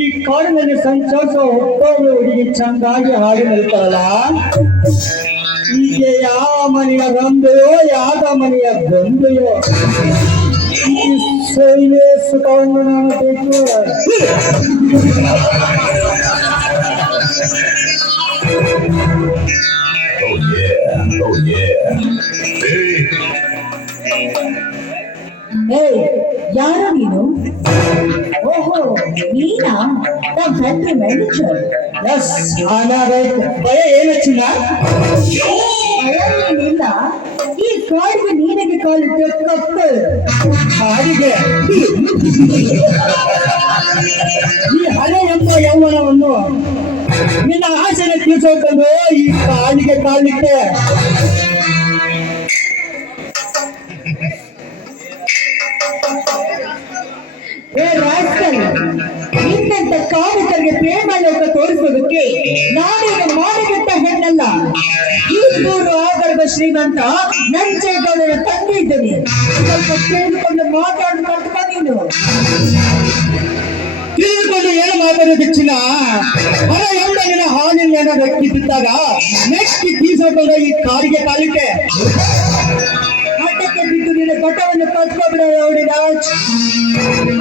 ಈ ಕಾಡಿನಲ್ಲಿ ಸಂಚರಿಸುವ ಒಬ್ಬೊಬ್ಬರು ಹುಡುಗಿ ಚಂದಾಗಿ ಹಾಗೆ ನಿಲ್ತಾರಲ್ಲ, ಹೀಗೆ ಯಾವ ಮನೆಯ ರಂಬೆಯೋ ಯಾವ ಮನೆಯ ಗೊಂಬೆಯೋ ಈ ಶೈಲಿಯ ಸುಖವನ್ನು ನಾನು ಬೇಕು. ಯಾರು ನೀನು? ಓಹೋ, ನೀನಾ? ನಮ್ಮ ಫ್ಯಾಕ್ಟ್ರಿ ಮ್ಯಾನೇಜರ್. ಎಸ್, ಭಯ ಏನು ಚಿನ್ನ? ಭಯ ಏನಿಲ್ಲ. ಈ ಕಾಡಿಗೆ ನೀನಿಗೆ ಕಾಲಿಟ್ಟು ಕಪ್ಪು ಕಾಡಿಗೆ ಈ ಹಳೆ ಎಂಬ ಯೌವನವನ್ನು ನಿನ್ನ ಆಸೆನ ತೀರ್ಸೋಕೊಂಡು ಈ ಕಾಡಿಗೆ ಕಾಲಿಟ್ಟೆ. ನಿನ್ನಂತ ಕಾಮಿಕರಿಗೆ ಪ್ರೇಮ ಲೋಕ ತೋರಿಸೋದಕ್ಕೆ ನಾನೇನು ಮಾಡಿಬಿಟ್ಟ ಹೆಣ್ಣಲ್ಲ. ಈ ದೂರು ಆಗರ್ಭ ಶ್ರೀಮಂತ ನಂಜೇಗೌಡರ ತಂದೆ ಇದ್ದೇನೆ. ಸ್ವಲ್ಪ ಕೇಳಿಕೊಂಡು ಮಾತಾಡ್ಬಾರ್ದು ನೀನು. ತಿಳಿದುಕೊಂಡು ಏನು ಮಾತಾಡೋದು ಚಿನ್ನ? ಹೊರ ಎಂಬ ಹಾಲಿನ ವ್ಯಕ್ತಿ ಬಿದ್ದಾಗ ನೆಕ್ಕಿ ತೀರ್ಸೋಕೊಂಡು ಈ ಕಾರಿಗೆ ಕಾಲಿಟ್ಟೆ. ಹಠಕ್ಕೆ ಬಿದ್ದು ನಿನ್ನ ಘಟವನ್ನು ಕಟ್ಕೊಬಿಡ ರಾಜ್.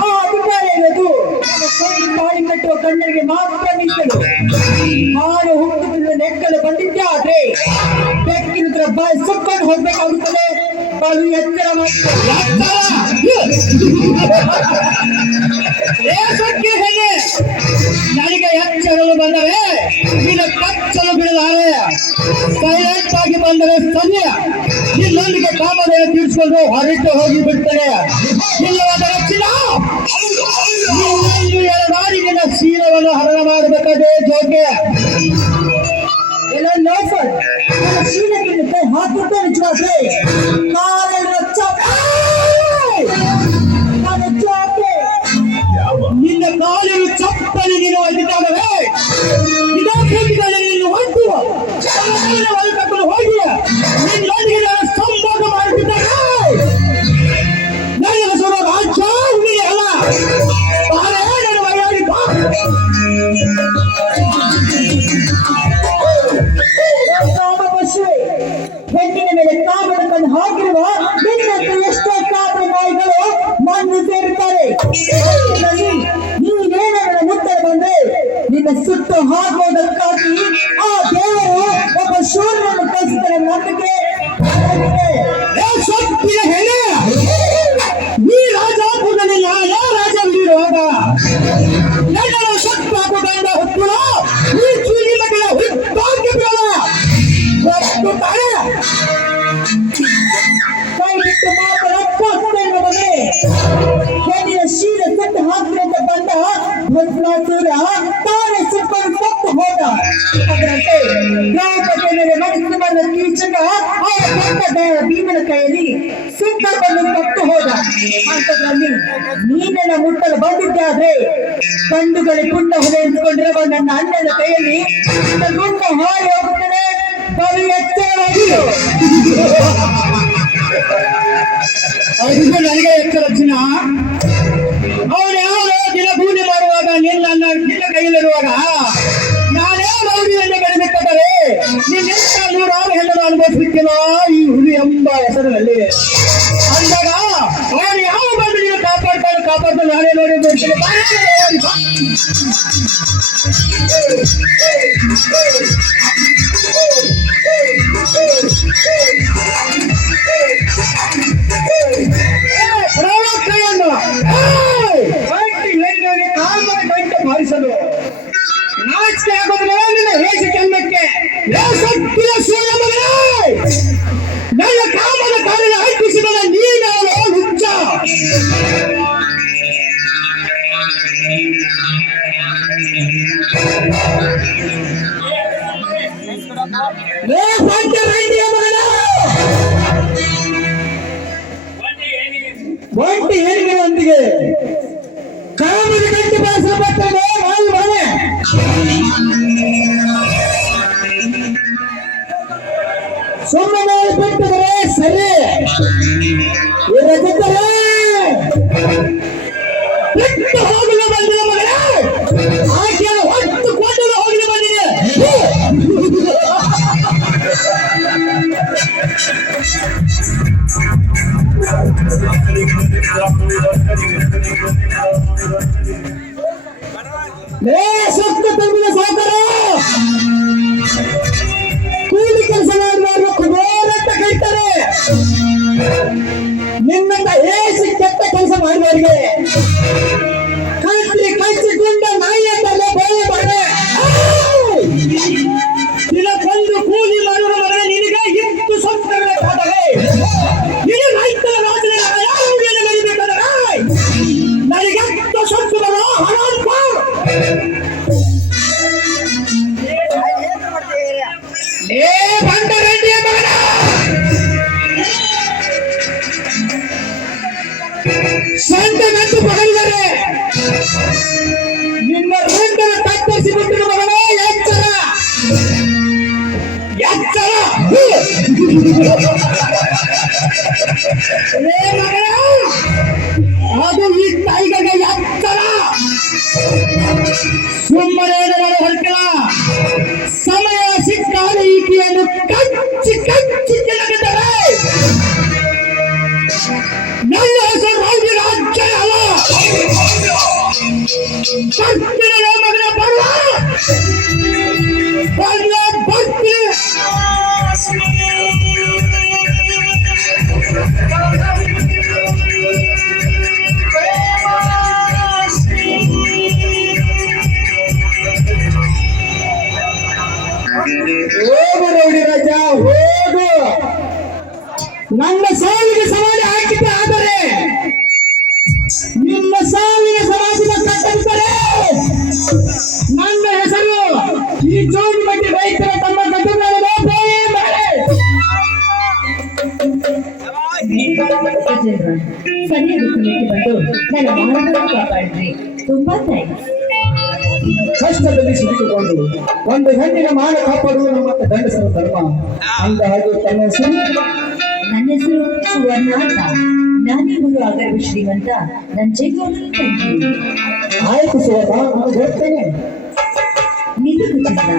ಆ ಅಧಿಕಾರ ಇರೋದು ನಮ್ಮ ಸ್ವಂತ ತಾಳಿ ಕಟ್ಟುವ ಕಣ್ಣರಿಗೆ ಮಾತ್ರ ಮೀಸಲು. ಹಾಲು ಹುಟ್ಟುತ್ತಿರುವ ನೆಕ್ಕಲು ಬಂದಿದ್ದೆ ಆದ್ರೆ ಬೆಕ್ಕಿನ ಬಾಯಿ ಸುಕ್ಕೊಂಡು ಹೋಗ್ಬೇಕಾಗುತ್ತದೆ. ಬಾಳು ಎಚ್ಚರ ನನಗೆ ಎಚ್ಚರಲು ಬಂದರೆ ನಿನ್ನ ಕಚ್ಚಲು ಬಿಡಲಾರೆ. ಸೈಲೆಂಟ್ ಆಗಿ ಬಂದರೆ ಸನ್ಯ ನಿನ್ನೊಂದಿಗೆ ಕಾಮಧೇನು ತೀರ್ಸ್ಕೊಂಡು ಹೊರಟು ಹೋಗಿ ಬಿಡ್ತೇನೆ. ಇಲ್ಲವಾದರೆ ನಿನ್ನ ಶೀಲವನ್ನು ಹರಣ ಮಾಡಬೇಕಾದ್ರೆ ಜೋಕೆ ಎಲ್ಲ ಲೋಫರ್ ನನ್ನ ಶೀಲಕ್ಕೆ ಹಾಕುತ್ತೆ. ನಿಜವಾದ್ರೆ ನಿನ್ನ ಕಾಲಿನ ಚಪ್ಪಲಿ ನೀನು ಒಯ್ದಿದ್ದಾಗವೇ ಇದೇ ಪ್ರೀತಿಗಳಲ್ಲಿ ನೀನು ಒಯ್ದುವ ಕರ್ಕೊಂಡು ಹೋಗಿ ನಿನ್ನೊಂದಿಗೆ ನಾನು ಸಂಭೋಗ ಮಾಡುತ್ತಿದ್ದಾಗ ನನ್ನ ಹೆಸರು ರಾಜ್ಯ ಅಲ್ಲ. ಬಾರೇ ನನ್ನ ವೈಯಾಗಿ ಬಾ. ಹೆಣ್ಣಿನ ಮೇಲೆ ಕಾಮವನ್ನು ಹಾಕಿರುವ ನಿನ್ನಂತೆ ಎಷ್ಟೋ ಕಾಮನ ನಾಯಿಗಳು ಮಣ್ಣು ಸೇರುತ್ತಾರೆ. ನೀನೇನ ಮುತ್ತ ಬಂದ್ರೆ ನಿನ್ನ ಸುಟ್ಟು ಹಾಕುವುದಕ್ಕಾಗಿ ಆ ದೇವರು ಒಬ್ಬ ಶೂರನನ್ನು ಕಳಿಸುತ್ತಾರೆ. ನಂಬಿಕೆ ಈ ರಾಜಾಪುರದಲ್ಲಿ ನಾನೇ ರಾಜವಿರುವಾಗ ನನ್ನನ್ನು ಸತ್ತು ಹಾಕುವುದರಿಂದ ಹುಟ್ಟುಳ ಈ ಚೂಲಿ ಮಗಳ ಹುಟ್ಟಾಗಿ ಬಿಡಲ್ಲ. ಕೈ ಬಿಟ್ಟು ಮಾತ್ರ ಬಗ್ಗೆ ಹೆಣ್ಣಿನ ಶೀಲ ಸತ್ತು ಹಾಕ್ರಿ ಅಂತ ಬಂದ ಭಸ್ಮಾಸುರ ತಾನೇ ಸುಟ್ಕೊಂಡು ಸತ್ತು ಹೋದ. ಅದರಂತೆ ದ್ರೌಪದಿಯ ಮನಸ್ಸು ಬಂದ ಕೀಚಕ ಆ ದೊಡ್ಡ ಭೀಮನ ಕೈಯಲ್ಲಿ ಸುಟ್ಟಕೊಂಡು ಸತ್ತು ಹೋದ. ಅಂತದ್ರಲ್ಲಿ ನೀನನ್ನ ಮುಟ್ಟಲು ಬಂದಿದ್ದೆ ಆದ್ರೆ ಗಂಡುಗಳಿ ಪುಟ್ಟ ಹೊಡೆಯಿಸಿಕೊಂಡಿರುವ ನನ್ನ ಅಣ್ಣನ ಕೈಯಲ್ಲಿ ಗುಂಡ ಹಾರಿ ಹೋಗುತ್ತದೆ. ಬರೀ ಎಚ್ಚರವಾಗಿರು. ಅದಕ್ಕೆ ನನಗೆ ಎಚ್ಚರ ಚಿನ್ನ. ಅವನು ಯಾವ ದಿನ ಕೂಲಿ ಮಾಡುವಾಗ ನಿನ್ನ ಕೈಯಲ್ಲಿರುವಾಗ ನಾನೇ ರೌಡಿಯನ್ನು ಬೆಳೆದಿಟ್ಟರೆ ನಿನ್ನೆಂತ 106 ಹೆಣ್ಣನ್ನು ಅನುಭವಿಸಲಿಕ್ಕಿಲ್ಲ ಈ ಹುಲಿ ಎಂಬ ಹೆಸರಿನಲ್ಲಿ. ಅಂದಾಗ ಅವನು ಯಾವ ಬಂದು ನೀನು ಕಾಪಾಡ್ತಾನೆ ನಾನೇ ನೋಡಿ ಬಿಡ್ತೀನಿ. ಭಾರಿಸಲು ನಾಚಿಕೆ ಆಗೋದಿಲ್ಲ ನಿನ್ನ ವೇಷ ಚಂದಕ್ಕೆ. ನನ್ನ ಕಾಮದ ಕಾಲಿನ ಅರ್ಪಿಸಿದ ನೀನು ಹುಚ್ಚ. ರಜತರೇ ಬಿಟ್ಟು ಹೋಗಲು ಬಂದಿದೆ ಮಗಳೇ, ಆಕೆಯನ್ನು ಹೊತ್ತುಕೊಂಡು ಹೋಗಲು ಬಂದಿದೆ. ಸೊಕ್ಕ ತುಂಬಿದ ಸಾಕರ ಕೂಲಿ ಕೆಲಸ ಮಾಡುವವರು ಕುಬೇರಂತ ಕರೀತಾರೆ. ನಿನ್ನಂತ ಏಸಿ ಕೆಟ್ಟ ಕೆಲಸ ಮಾಡುವವರಿಗೆ ಕಚ್ಚಿಕೊಂಡ ನಾಯಿ ಅಂತಲ್ಲ ಬೋಳೆ ಬಾಳೆ. ದಿನಕ್ಕೊಂದು ಕೂಲಿ ಮಾಡುವ ಮಗನ ನಿನಗೆ ಎಷ್ಟು ಸೊಕ್ಕರೇ ನಿನ್ನ ರೈತರ ರಾಜನ ಯಾರು ಮರಿಬೇಕಾದ್ರೆ ನನಗೆ ಎಷ್ಟು ಸೊಕ್ಕು ಬರೋ ಹರಾಮ್ ಏ ಬಂದ ರೆಡ್ಡಿಯ ಮಗನ ಸಂತ ನಂತು ಪಡೆದಿದ್ದಾರೆ. ನಿನ್ನ ರೆಂಡನ ಕತ್ತರಿಸಿ ಬಿಟ್ಟಿನ ಮಗನೇ ಎಚ್ಚರ ಎಚ್ಚರ. ಏ ಮಗನ ಅದು ಈ ತಾಯಿಗಳಿಗೆ ಎಚ್ಚರ. ಸುಮ್ಮನೆ ಹೊರಕಲ ಸಮಯ ಸಿಕ್ಕಾಗ ಈಕೆಯನ್ನು ಕಚ್ಚಿ ಕಚ್ಚಿ ತಿನ್ನಗಿದ್ದಾರೆ. ನನ್ನ ಹೆಸರು ರೌಡಿ ರಾಜ್ಯ ಅಲ್ಲ. ಬರ್ತೀನಿ ಮಗನ ಬರುವ ಬರ್ತೀನಿ. ಹೋಗು ರೌಡಿ ರಾಜ ಹೋಗು. ನನ್ನ ಸಾವಿನ ಸಮಾಧಿ ಹಾಕಿದ್ದೆ, ಆದರೆ ನಿಮ್ಮ ಸಾವಿನ ಸಮಾಧಿನ ಕಟ್ಟಿದ್ದಾರೆ. ನನ್ನ ಹೆಸರು ಈ ಜೋಡಿ ಮಟ್ಟಿ ರೈತರ ತಮ್ಮ ಗದ್ದೆಗಳಲ್ಲಿ ಬೋಳೆ ಬಾಳೆ. ಸರಿಯಾದ ಸಮಯಕ್ಕೆ ಬಂದು ನನ್ನ ಮಾನವನ್ನ ಕಾಪಾಡಿದ್ರಿ. ತುಂಬಾ ಥ್ಯಾಂಕ್ಸ್. ಕಷ್ಟದಲ್ಲಿ ಸಿಲುಕಿಕೊಂಡು ಒಂದು ಹೆಣ್ಣಿನ ಮಾನ ಕಾಪಾಡುವುದು ನಮ್ಮ ಗಂಡಸರ ಧರ್ಮ. ಅಂದ ಹಾಗೆ ತನ್ನ ಹೆಸರು ನನ್ನ ಹೆಸರು ಸುವರ್ಣ ಅಂತ. ನಾನೇ ಊರು ಆಗರ್ಭ ಶ್ರೀಮಂತ. ನನ್ನ ಜೀವನದಲ್ಲಿ ತಂಗಿ. ಆಯ್ತು ಸುವರ್ಣ, ನಾನು ಹೋಗ್ತೇನೆ. ನಿಜಕ್ಕೂ ಚಂದ್ರ,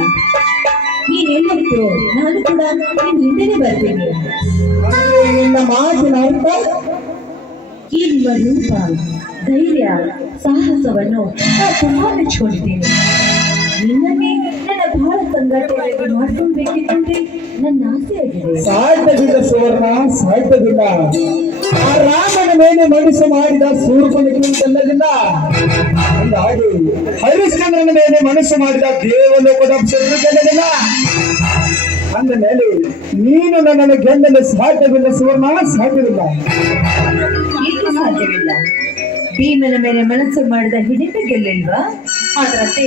ನೀನೆಲ್ಲಿತ್ತು ನಾನು ಕೂಡ ನಿನ್ನ ಹಿಂದೆನೆ ಬರ್ತೇನೆ. ನಿನ್ನ ಮಾತಿನ ಅರ್ಥ ಈ ನಿಮ್ಮ ರೂಪ, ಧೈರ್ಯ, ಸಾಹಸವನ್ನು ನಾನು ತುಂಬಾ ಮೆಚ್ಚಿಕೊಂಡಿದ್ದೇನೆ. ನಿನ್ನನ್ನೇ ನನ್ನ ಬಹಳ ಸಂಗಾತಿಯಾಗಿ ಮಾಡ್ಕೊಳ್ಬೇಕೆಂದ್ರೆ ನನ್ನ ಆಸೆ ಆಗಿದೆ. ಸಾಧ್ಯವಿಲ್ಲ ಸುವರ್ಣ, ಸಾಧ್ಯವಿಲ್ಲ. ಆ ರಾಮನ ಮೇಲೆ ಮನಸ್ಸು ಮಾಡಿದ ಸೂರ್ಪನಿಗಿಂತಲ್ಲದಿಲ್ಲ. ಹಾಗೆ ಹರಿಶ್ಚಂದ್ರನ ಮೇಲೆ ಮನಸ್ಸು ಮಾಡಿದ ದೇವಲೋಕದ ಗೆಲ್ಲಲಿಲ್ಲ. ಅಂದ ಮೇಲೆ ನೀನು ನನ್ನನ್ನು ಗೆಲ್ಲಲು ಸಾಧ್ಯವಿಲ್ಲ ಸುವರ್ಣ, ಸಾಧ್ಯವಿಲ್ಲ. ಏಕೆ ಸಾಧ್ಯವಿಲ್ಲ? ಭೀಮನ ಮೇಲೆ ಮನಸ್ಸು ಮಾಡಿದ ಹಿಡಿತ ಗೆಲ್ಲಿಲ್ವಾ? ಅದರಂತೆ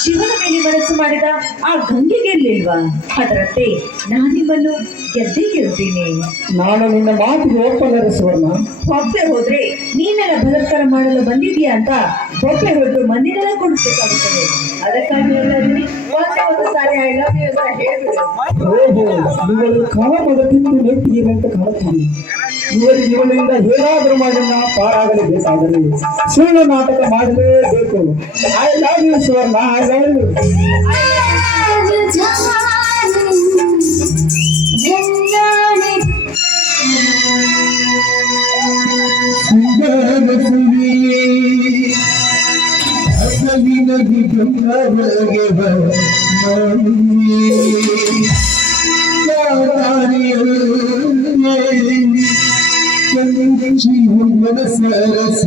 ಶಿವನ ಮೇಲೆ ಮನಸ್ಸು ಮಾಡಿದ ಆ ಗಂಗೆ ಗೆಲ್ಲಿಲ್ವಾ? ಅದರಂತೆ ನಾನು ನಿಮ್ಮನ್ನು ಗೆದ್ದೇ ಗೆಲ್ತೀನಿ. ನಾನು ನಿನ್ನ ಮಾತಿಗೆ ಒಪ್ಪಲಾರೆ ಸುವರ್ಣ. ಒಪ್ಪೆ ಹೋದ್ರೆ ನೀನೆಲ್ಲ ಬಲಾತ್ಕಾರ ಮಾಡಲು ಬಂದಿದ್ಯಾ ಅಂತ ಬೊಪ್ಪೆ ಹೊರಟು ಮಂದಿನೆಲ್ಲ ಕೊಡಿಸ್ಬೇಕಾಗುತ್ತದೆ. ಅದಕ್ಕಾಗಿ ಎಲ್ಲರೂ ಒಂದು ಸಾರಿ ಐ ಲವ್ ಯು ಅಂತ ಹೇಳ್ಬಿಡು. ಓಹೋ, ನೀವು ಕಾಮದ ತಿಂದು ನೆಟ್ಟಿಗೆ ಅಂತ ಕಾಣುತ್ತೀರಿ. ಇವರಿಂದ ಹೇಗಾದರೂ ಮಾಡನ್ನ ಪಾರಾಗಲೇಬೇಕಾದರೆ ಸುಳ್ಳು ನಾಟಕ ಮಾಡಲೇಬೇಕು. I love you Suvarna, I love you. ಜೀವನ ಸರಸ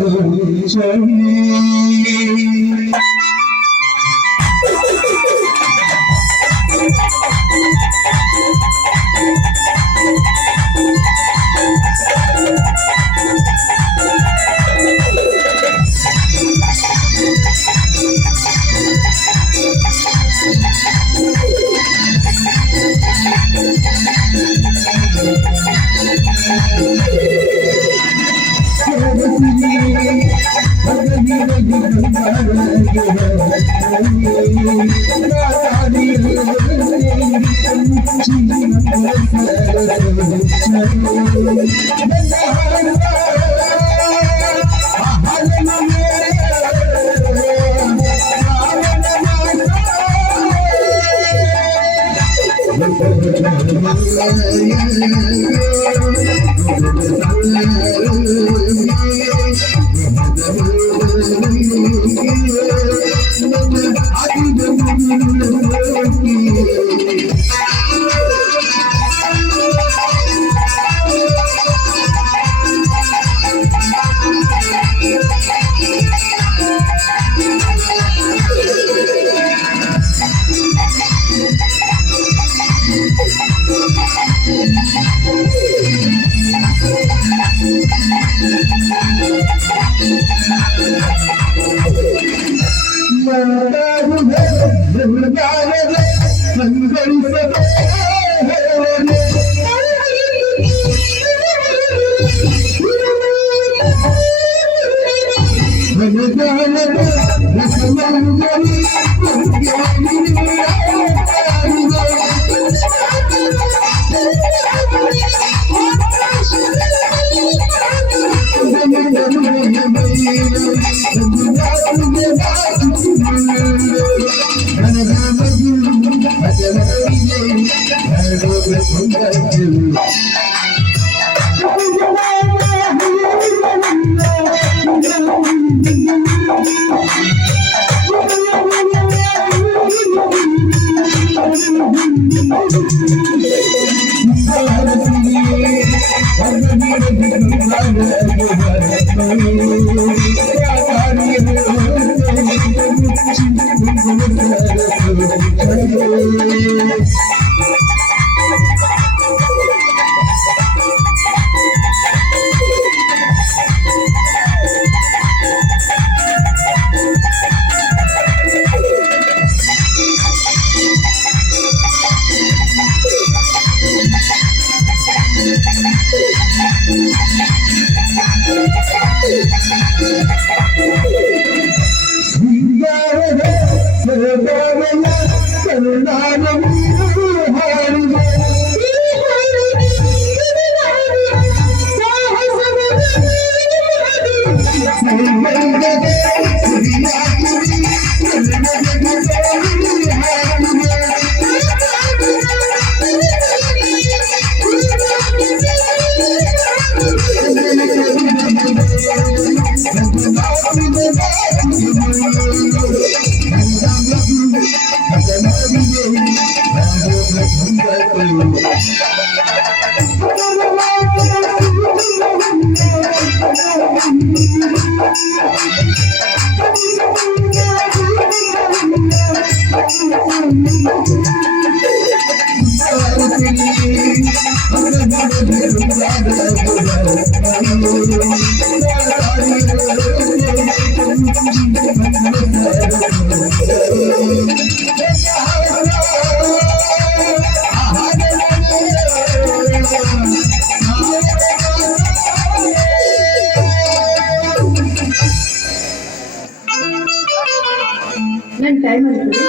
ನನ್ ಟೈಮ್ ಆಯ್ತು.